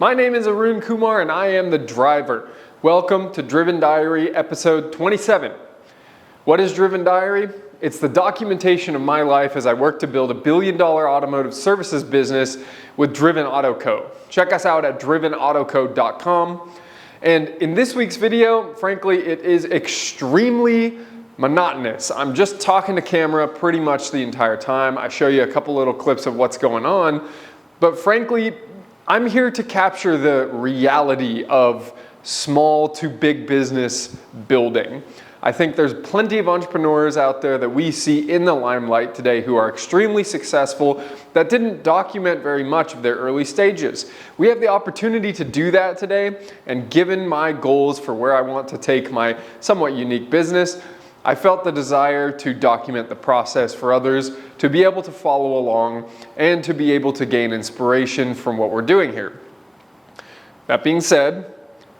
My name is Arun Kumar and I am the driver. Welcome to Driven Diary episode 27. What is Driven Diary? It's the documentation of my life as I work to build $1 billion automotive services business with Driven Auto Co. Check us out at drivenautoco.com. And in this week's video, frankly, it is extremely monotonous. I'm just talking to camera pretty much the entire time. I show you a couple little clips of what's going on, but frankly, I'm here to capture the reality of small to big business building. I think there's plenty of entrepreneurs out there that we see in the limelight today who are extremely successful that didn't document very much of their early stages. We have the opportunity to do that today, and given my goals for where I want to take my somewhat unique business, I felt the desire to document the process for others to be able to follow along and to be able to gain inspiration from what we're doing here. That being said,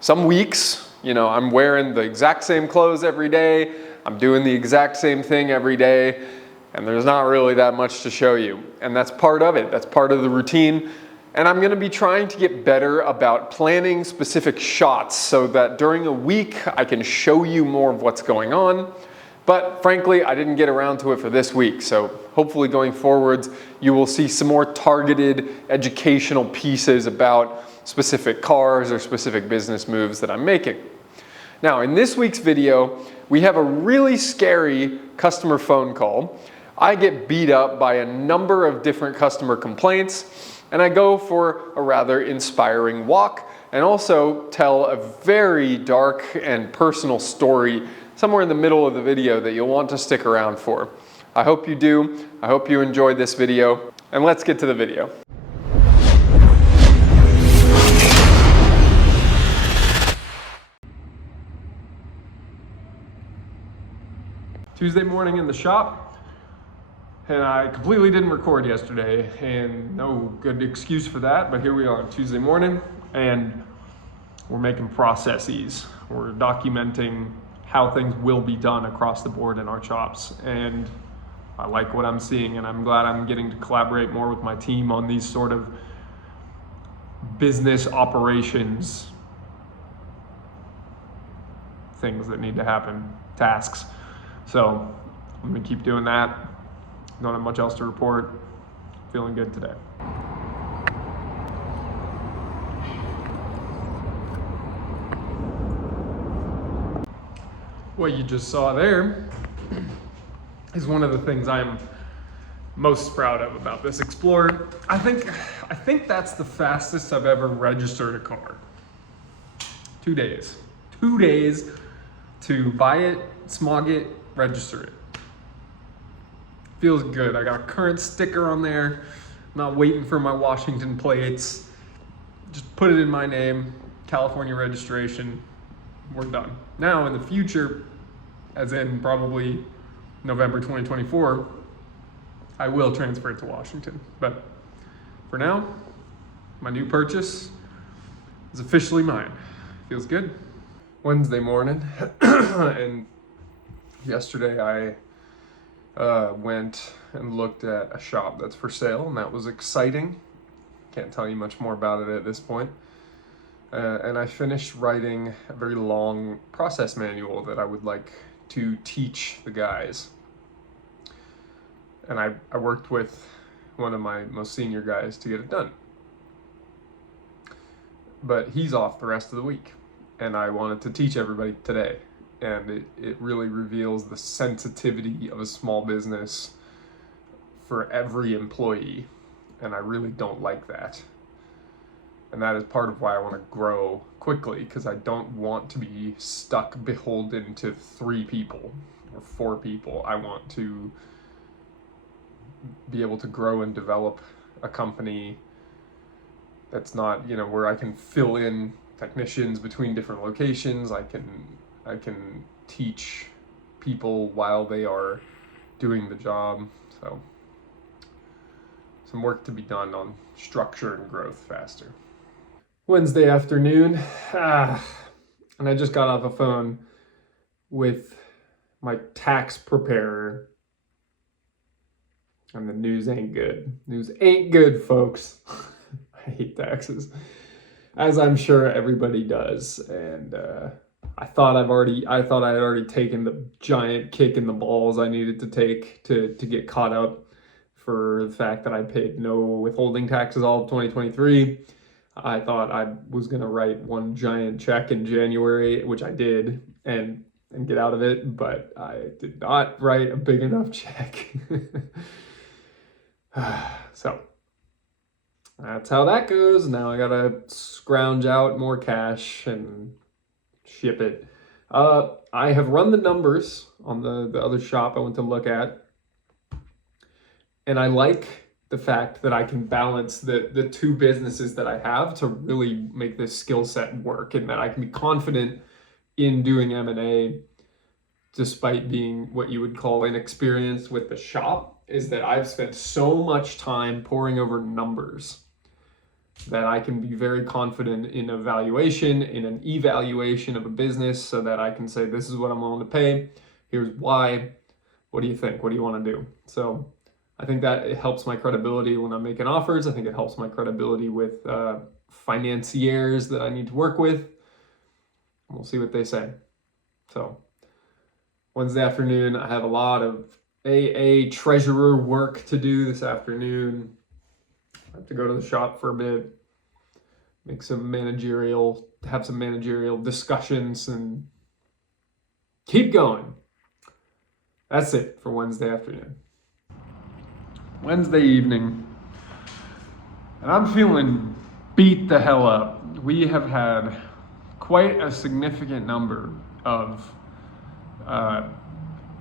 some weeks, I'm wearing the exact same clothes every day, I'm doing the exact same thing every day, and there's not really that much to show you. And that's part of it, that's part of the routine. And I'm gonna be trying to get better about planning specific shots so that during a week I can show you more of what's going on. But frankly, I didn't get around to it for this week. So hopefully going forwards, you will see some more targeted educational pieces about specific cars or specific business moves that I'm making. Now, in this week's video, we have a really scary customer phone call. I get beat up by a number of different customer complaints, and I go for a rather inspiring walk and also tell a very dark and personal story somewhere in the middle of the video that you'll want to stick around for. I hope you do. I hope you enjoyed this video, and let's get to the video. Tuesday morning in the shop, and I completely didn't record yesterday, and no good excuse for that, but here we are on Tuesday morning, and we're making processes. We're documenting how things will be done across the board in our shops, and I like what I'm seeing, and I'm glad I'm getting to collaborate more with my team on these sort of business operations things that need to happen, tasks. So I'm gonna keep doing that. Don't have much else to report. Feeling good today. What you just saw there is one of the things I'm most proud of about this Explorer. I think that's the fastest I've ever registered a car. 2 days. 2 days to buy it, smog it, register it. Feels good. I got a current sticker on there. I'm not waiting for my Washington plates. Just put it in my name, California registration. We're done. Now in the future, as in probably November 2024, I will transfer it to Washington. But for now, my new purchase is officially mine. Feels good. Wednesday morning, and yesterday I went and looked at a shop that's for sale, and that was exciting. Can't tell you much more about it at this point. And I finished writing a very long process manual that I would like to teach the guys. And I worked with one of my most senior guys to get it done. But he's off the rest of the week, and I wanted to teach everybody today. And it really reveals the sensitivity of a small business for every employee. And I really don't like that. And that is part of why I want to grow quickly, because I don't want to be stuck beholden to 3 people or 4 people. I want to be able to grow and develop a company that's not, where I can fill in technicians between different locations. I can teach people while they are doing the job. So some work to be done on structure and growth faster. Wednesday afternoon, and I just got off a phone with my tax preparer, and the news ain't good. News ain't good, folks. I hate taxes. as I'm sure everybody does. And I thought I had already taken the giant kick in the balls I needed to take to get caught up for the fact that I paid no withholding taxes all of 2023. I thought I was gonna write one giant check in January, which I did, and get out of it, but I did not write a big enough check. So that's how that goes. Now I gotta scrounge out more cash and ship it. I have run the numbers on the other shop I went to look at, and I like the fact that I can balance the two businesses that I have to really make this skill set work, and that I can be confident in doing M&A despite being what you would call inexperienced with the shop, is that I've spent so much time poring over numbers that I can be very confident in a valuation, in an evaluation of a business, so that I can say, this is what I'm willing to pay, here's why, what do you think, what do you want to do? So I think that it helps my credibility when I'm making offers. I think it helps my credibility with financiers that I need to work with. We'll see what they say. So Wednesday afternoon, I have a lot of AA treasurer work to do this afternoon. I have to go to the shop for a bit, have some managerial discussions, and keep going. That's it for Wednesday afternoon. Wednesday evening, and I'm feeling beat the hell up. We have had quite a significant number of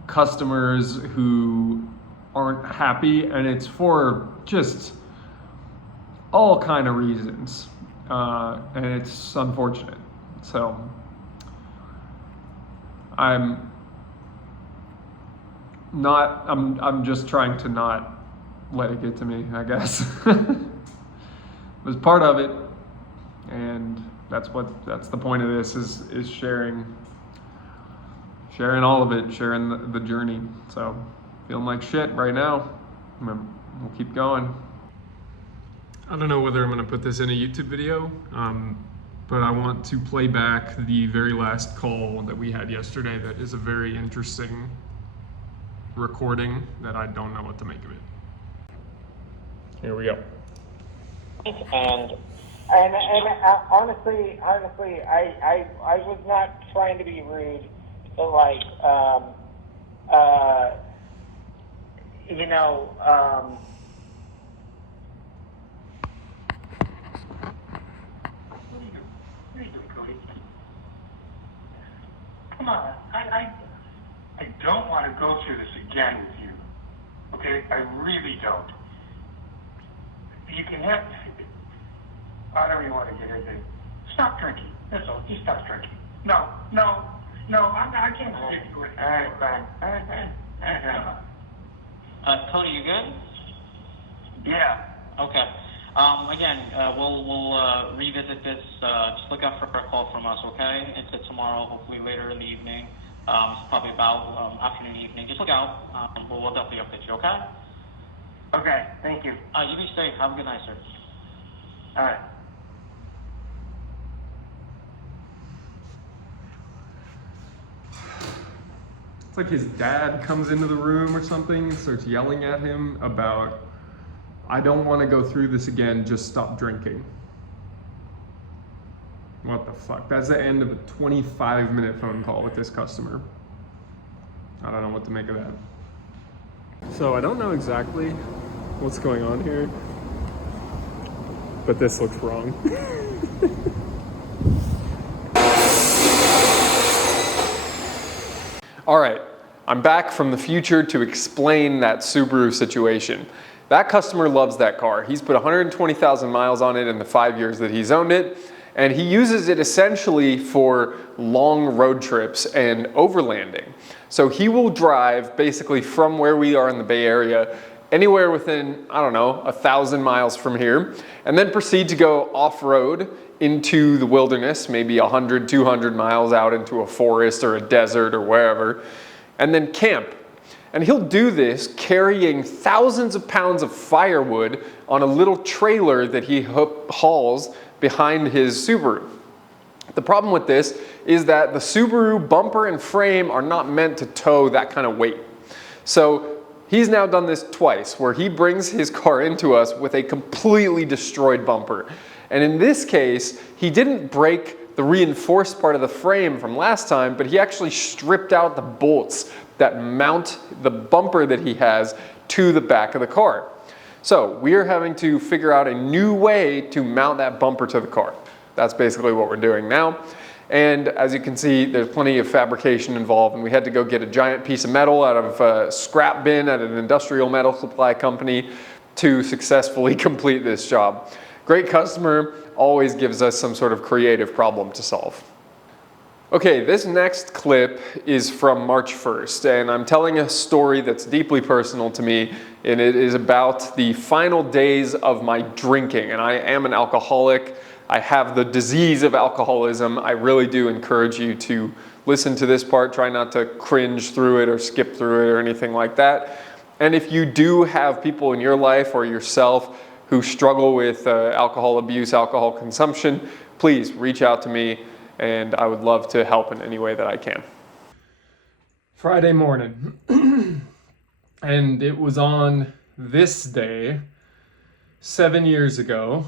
customers who aren't happy, and it's for just all kind of reasons, and it's unfortunate. So I'm just trying to not let it get to me, I guess. It was part of it, and that's the point of this, is sharing all of it, sharing the journey. So feeling like shit right now. We'll keep going. I don't know whether I'm going to put this in a YouTube video, but I want to play back the very last call that we had yesterday. That is a very interesting recording that I don't know what to make of it. Here we go. And honestly, I was not trying to be rude, but like, you know, come on, I don't want to go through this again with you, okay? I really don't. You can have, I don't even want to get into it. Stop drinking, that's all, just stop drinking. No, I can't stick to it. All right, fine. Cody, you good? Yeah. Okay. Again, we'll revisit this. Just look out for a call from us, okay? It's tomorrow, hopefully later in the evening. It's probably about afternoon, evening. Just look out. We'll definitely update you, okay? Okay, thank you. You be safe. Have a good night, sir. All right. It's like his dad comes into the room or something and starts yelling at him about, I don't want to go through this again, just stop drinking. What the fuck? That's the end of a 25-minute phone call with this customer. I don't know what to make of that. So I don't know exactly what's going on here, but this looks wrong. All right, I'm back from the future to explain that Subaru situation. That customer loves that car. He's put 120,000 miles on it in the 5 years that he's owned it, and he uses it essentially for long road trips and overlanding. So he will drive basically from where we are in the Bay Area anywhere within, I don't know, 1,000 miles from here, and then proceed to go off-road into the wilderness, maybe 100, 200 miles out into a forest or a desert or wherever, and then camp. And he'll do this carrying thousands of pounds of firewood on a little trailer that he hauls behind his Subaru. The problem with this is that the Subaru bumper and frame are not meant to tow that kind of weight. So he's now done this twice, where he brings his car into us with a completely destroyed bumper. And in this case, he didn't break the reinforced part of the frame from last time, but he actually stripped out the bolts that mount the bumper that he has to the back of the car. So we are having to figure out a new way to mount that bumper to the car. That's basically what we're doing now. And as you can see, there's plenty of fabrication involved, and we had to go get a giant piece of metal out of a scrap bin at an industrial metal supply company to successfully complete this job. Great customer, always gives us some sort of creative problem to solve. Okay, this next clip is from March 1st, and I'm telling a story that's deeply personal to me, and it is about the final days of my drinking. And I am an alcoholic. I have the disease of alcoholism. I really do encourage you to listen to this part. Try not to cringe through it or skip through it or anything like that. And if you do have people in your life or yourself who struggle with alcohol abuse, alcohol consumption, please reach out to me, and I would love to help in any way that I can. Friday morning, and it was on this day, 7 years ago,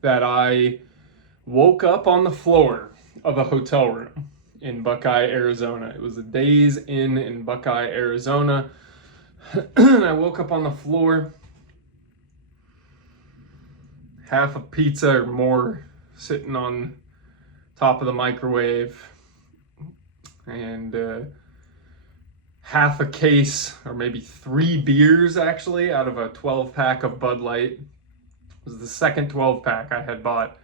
that I woke up on the floor of a hotel room in Buckeye, Arizona. It was a Days Inn in Buckeye, Arizona. I woke up on the floor, half a pizza or more sitting on top of the microwave, and half a case, or maybe 3 beers actually, out of a 12-pack of Bud Light. It was the second 12-pack I had bought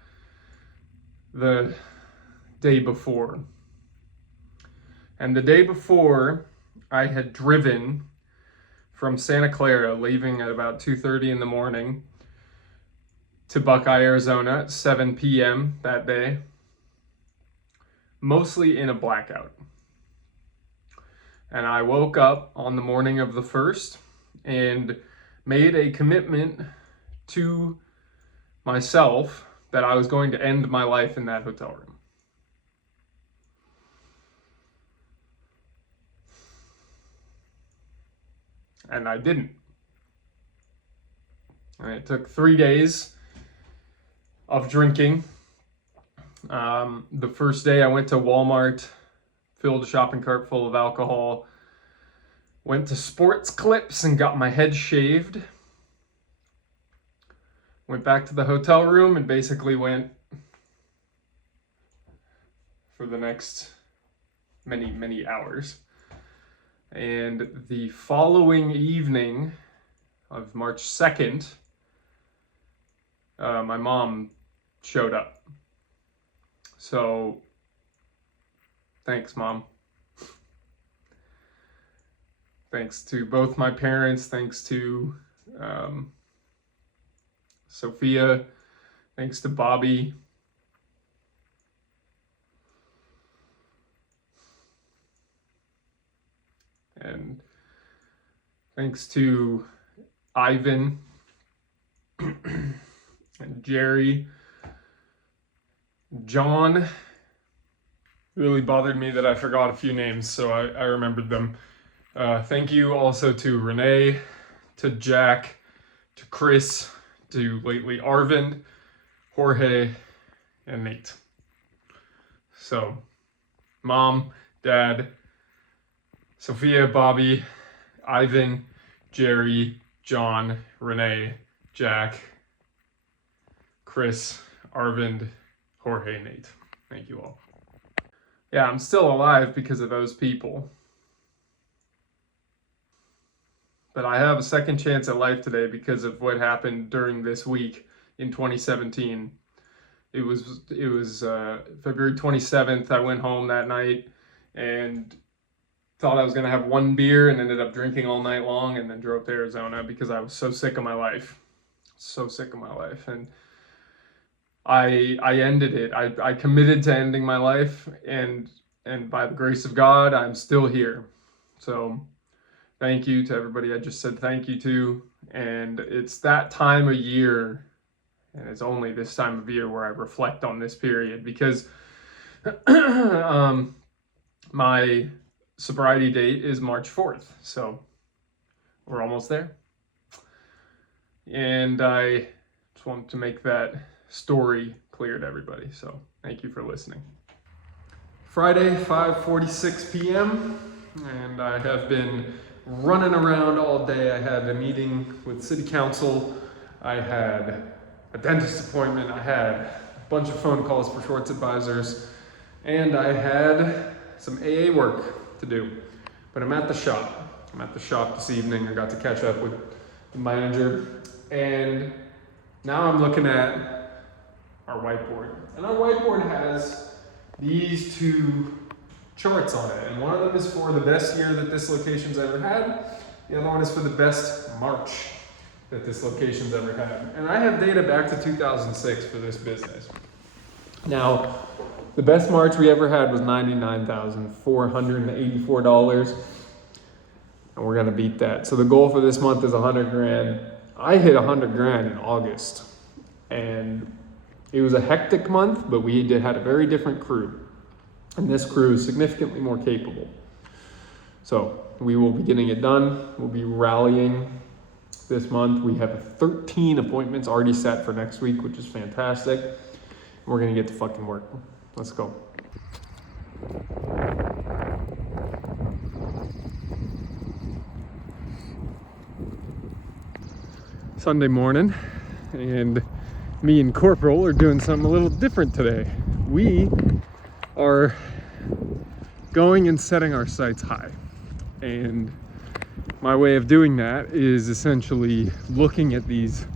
the day before. And the day before, I had driven from Santa Clara, leaving at about 2:30 in the morning, to Buckeye, Arizona at 7 p.m. that day, mostly in a blackout. And I woke up on the morning of the 1st and made a commitment to myself that I was going to end my life in that hotel room. And I didn't. And it took 3 days of drinking. The first day I went to Walmart, filled a shopping cart full of alcohol, went to Sports Clips and got my head shaved, went back to the hotel room and basically went for the next many hours. And the following evening of March 2nd, my mom showed up. So, thanks, Mom. Thanks to both my parents, thanks to Sophia, thanks to Bobby. And thanks to Ivan and Jerry. John, really bothered me that I forgot a few names, so I remembered them. Thank you also to Renee, to Jack, to Chris, to lately Arvind, Jorge, and Nate. So, Mom, Dad, Sophia, Bobby, Ivan, Jerry, John, Renee, Jack, Chris, Arvind, Jorge, Nate. Thank you all. Yeah, I'm still alive because of those people. But I have a second chance at life today because of what happened during this week in 2017. It was February 27th. I went home that night and thought I was going to have 1 beer and ended up drinking all night long, and then drove to Arizona because I was so sick of my life. So sick of my life. And I ended it. I committed to ending my life, and by the grace of God, I'm still here. So thank you to everybody I just said thank you to. And it's that time of year And it's only this time of year where I reflect on this period because my sobriety date is March 4th. So we're almost there. And I just want to make that story clear to everybody. So thank you for listening. Friday, 5:46 p.m. and I have been running around all day. I had a meeting with city council. I had a dentist appointment. I had a bunch of phone calls for Schwartz Advisors, and I had some AA work to do. But I'm at the shop. I'm at the shop this evening. I got to catch up with the manager, and now I'm looking at our whiteboard. And our whiteboard has these two charts on it, and one of them is for the best year that this location's ever had. The other one is for the best March that this location's ever had. And I have data back to 2006 for this business. Now, the best March we ever had was $99,484, and we're gonna beat that. So the goal for this month is 100 grand. I hit 100 grand in August, and it was a hectic month, but we had a very different crew. And this crew is significantly more capable. So we will be getting it done. We'll be rallying this month. We have 13 appointments already set for next week, which is fantastic. We're gonna get to fucking work. Let's go. Sunday morning, and me and Corporal are doing something a little different today. We are going and setting our sights high. And my way of doing that is essentially looking at these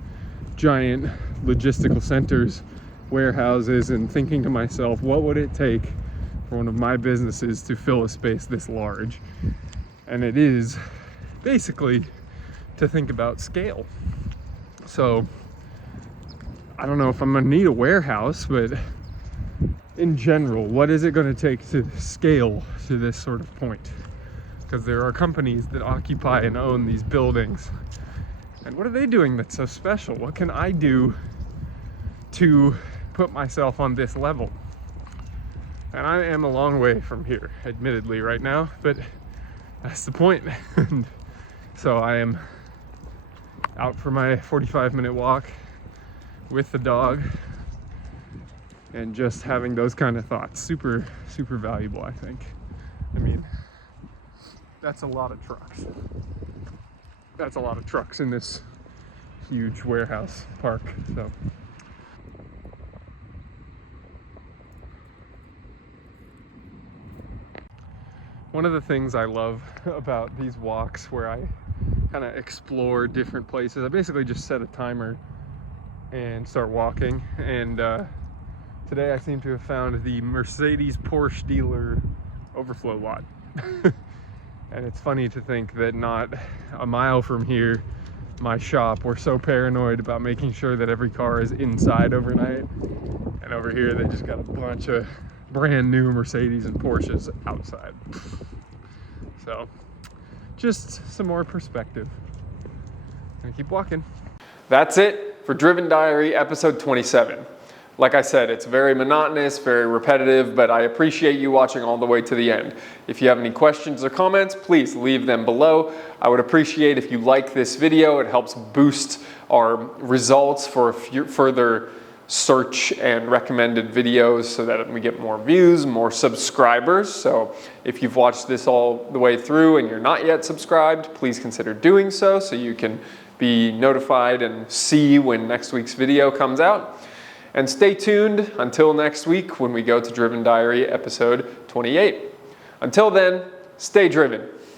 giant logistical centers, warehouses, and thinking to myself, what would it take for one of my businesses to fill a space this large? And it is basically to think about scale. So I don't know if I'm gonna need a warehouse, but in general, what is it gonna take to scale to this sort of point? Because there are companies that occupy and own these buildings. And what are they doing that's so special? What can I do to put myself on this level? And I am a long way from here, admittedly, right now, but that's the point. And so I am out for my 45-minute walk with the dog and just having those kind of thoughts. Super, super valuable, I think. I mean, that's a lot of trucks. That's a lot of trucks in this huge warehouse park, so. One of the things I love about these walks where I kind of explore different places, I basically just set a timer and start walking. And today I seem to have found the Mercedes Porsche dealer overflow lot. And it's funny to think that not a mile from here, my shop, we're so paranoid about making sure that every car is inside overnight. And over here, they just got a bunch of brand new Mercedes and Porsches outside. So, just some more perspective. Gonna keep walking. That's it for Driven Diary episode 27. Like I said, it's very monotonous, very repetitive, but I appreciate you watching all the way to the end. If you have any questions or comments, please leave them below. I would appreciate if you like this video. It helps boost our results for further search and recommended videos so that we get more views, more subscribers. So if you've watched this all the way through and you're not yet subscribed, please consider doing so you can be notified and see when next week's video comes out. And stay tuned until next week when we go to Driven Diary episode 28. Until then, stay driven.